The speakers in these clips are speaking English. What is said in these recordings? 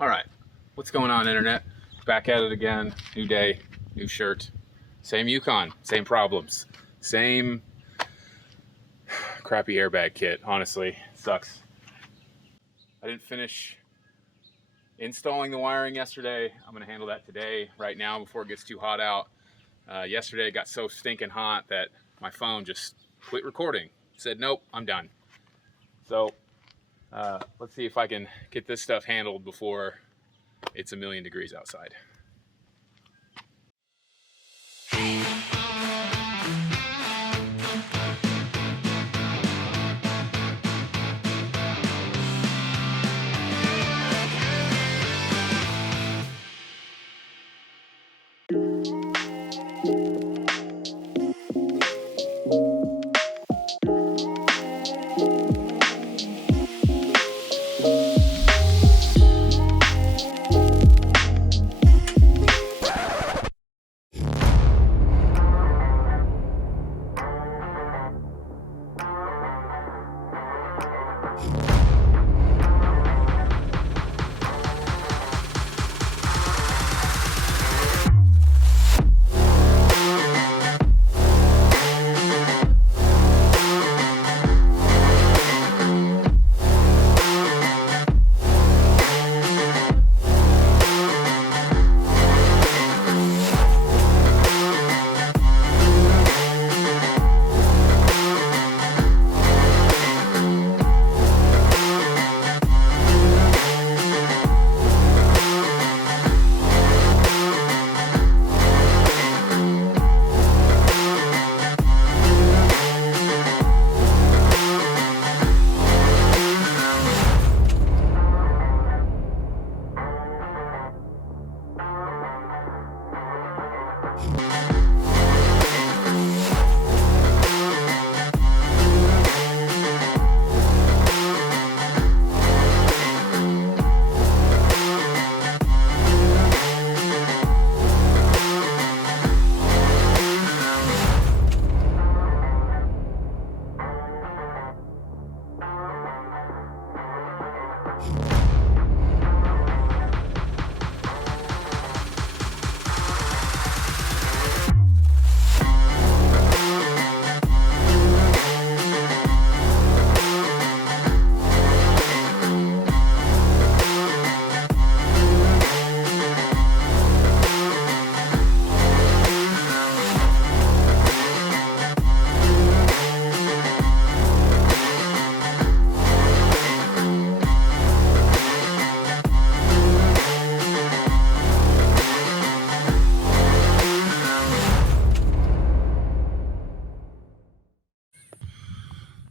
All right, what's going on, internet? Back at it again. New day, new shirt, same Yukon, same problems, same crappy airbag kit. Honestly, sucks. I didn't finish installing the wiring yesterday. I'm gonna handle that today, right now, before it gets too hot out. Yesterday it got so stinking hot that my phone just quit recording. Said, nope, I'm done. So let's see if I can get this stuff handled before it's 1,000,000 degrees outside.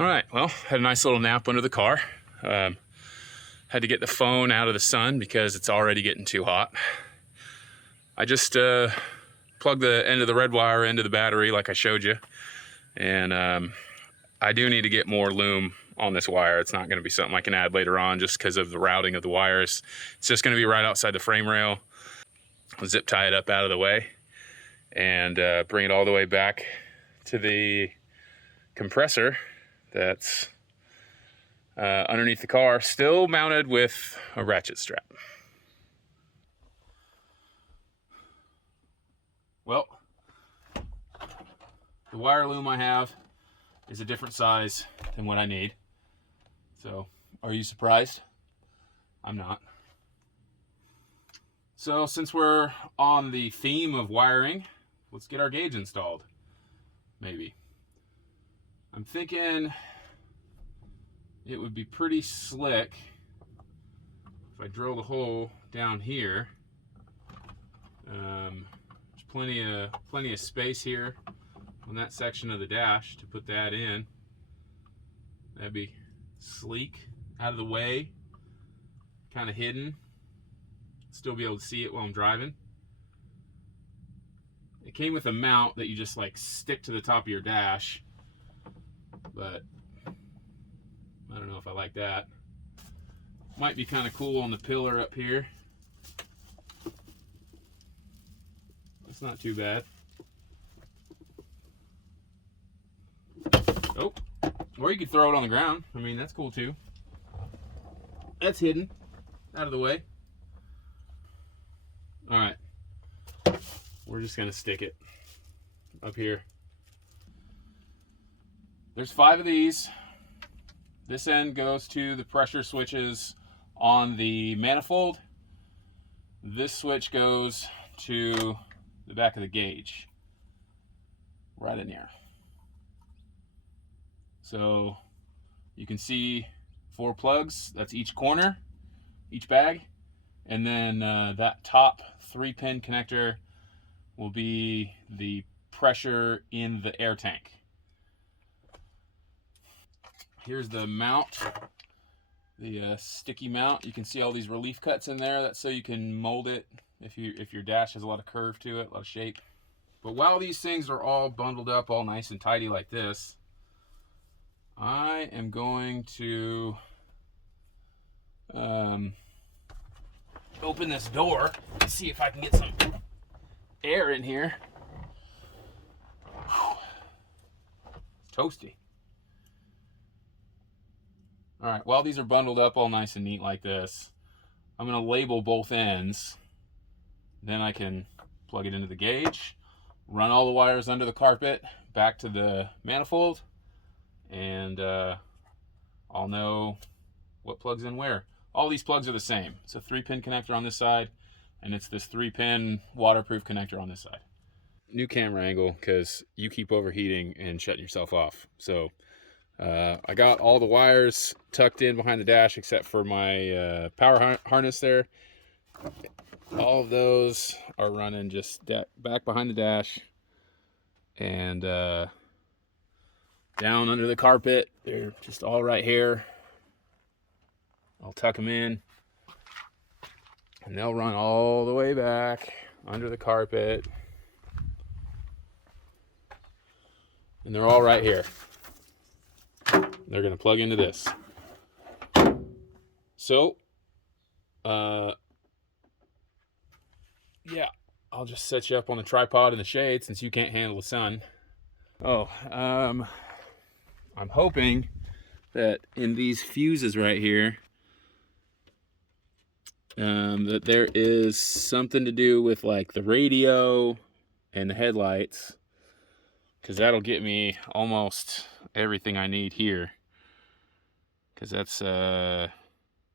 All right, well, had a nice little nap under the car. Had to get the phone out of the sun because it's already getting too hot. I just plugged the end of the red wire into the battery like I showed you. And I do need to get more loom on this wire. It's not gonna be something I can add later on just because of the routing of the wires. It's just gonna be right outside the frame rail. I'll zip tie it up out of the way and bring it all the way back to the compressor that's underneath the car, still mounted with a ratchet strap. Well, the wire loom I have is a different size than what I need. So, are you surprised? I'm not. So, since we're on the theme of wiring, let's get our gauge installed. Maybe. I'm thinking it would be pretty slick if I drilled a hole down here. There's plenty of space here on that section of the dash to put that in. That'd be sleek, out of the way, kind of hidden. Still be able to see it while I'm driving. It came with a mount that you just like stick to the top of your dash, but I don't know if I like that. Might be kind of cool on the pillar up here. That's not too bad. Oh, or you could throw it on the ground. I mean, that's cool too. That's hidden, out of the way. All right, we're just gonna stick it up here. There's 5 of these. This end goes to the pressure switches on the manifold. This switch goes to the back of the gauge, right in here. So you can see 4 plugs, that's each corner, each bag. And then that top 3-pin connector will be the pressure in the air tank. Here's the mount, the sticky mount. You can see all these relief cuts in there. That's so you can mold it if your dash has a lot of curve to it, a lot of shape. But while these things are all bundled up, all nice and tidy like this, I am going to open this door and see if I can get some air in here. It's toasty. All right, while these are bundled up all nice and neat like this, I'm gonna label both ends. Then I can plug it into the gauge, run all the wires under the carpet, back to the manifold, and I'll know what plugs in where. All these plugs are the same. It's a 3-pin connector on this side, and it's this 3-pin waterproof connector on this side. New camera angle, because you keep overheating and shutting yourself off. So I got all the wires tucked in behind the dash except for my power harness there. All of those are running just back behind the dash and down under the carpet. They're just all right here. I'll tuck them in and they'll run all the way back under the carpet. And they're all right here. They're going to plug into this. So, yeah, I'll just set you up on the tripod in the shade since you can't handle the sun. Oh, I'm hoping that in these fuses right here, that there is something to do with like the radio and the headlights, because that'll get me almost everything I need here. Because that's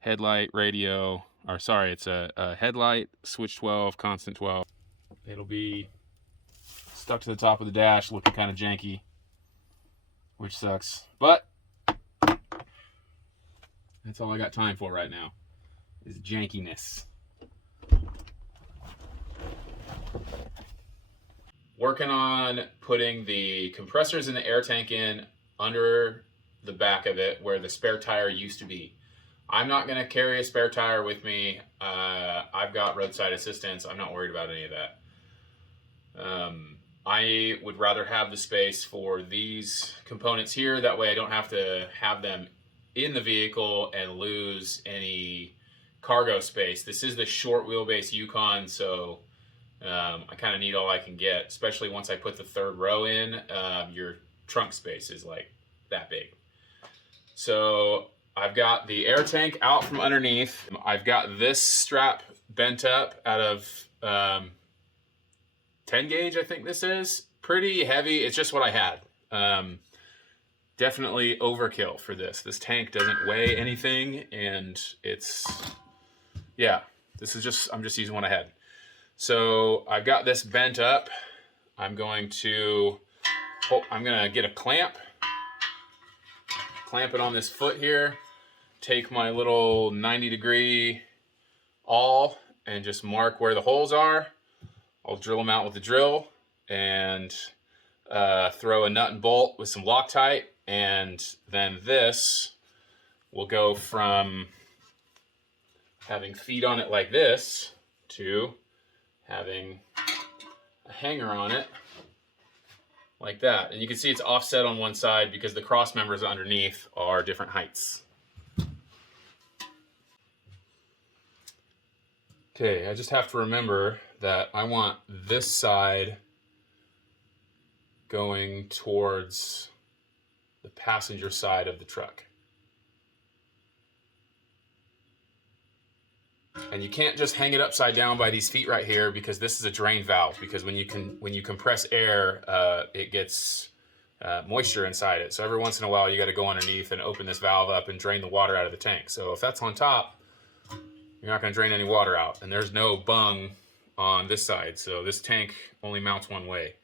headlight, radio, or sorry, it's a headlight, switch 12, constant 12. It'll be stuck to the top of the dash, looking kind of janky, which sucks. But that's all I got time for right now, is jankiness. Working on putting the compressors in the air tank in under the back of it where the spare tire used to be. I'm not going to carry a spare tire with me. I've got roadside assistance. I'm not worried about any of that. I would rather have the space for these components here. That way I don't have to have them in the vehicle and lose any cargo space. This is the short wheelbase Yukon, so I kind of need all I can get, especially once I put the 3rd row in. Your trunk space is like that big. So I've got the air tank out from underneath. I've got this strap bent up out of 10 gauge, I think this is. Pretty heavy. It's just what I had. Definitely overkill for this. This tank doesn't weigh anything, and it's, yeah, this is just, I'm just using what I had. So I've got this bent up. I'm going to get a clamp it on this foot here, take my little 90-degree awl and just mark where the holes are. I'll drill them out with the drill and throw a nut and bolt with some Loctite, and then this will go from having feet on it like this to having a hanger on it like that. And you can see it's offset on one side because the cross members underneath are different heights. Okay, I just have to remember that I want this side going towards the passenger side of the truck. And you can't just hang it upside down by these feet right here, because this is a drain valve. Because when you compress air, it gets moisture inside it. So every once in a while, you got to go underneath and open this valve up and drain the water out of the tank. So if that's on top, you're not going to drain any water out. And there's no bung on this side, so this tank only mounts one way.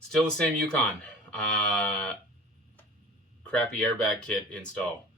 Still the same Yukon. Crappy airbag kit install.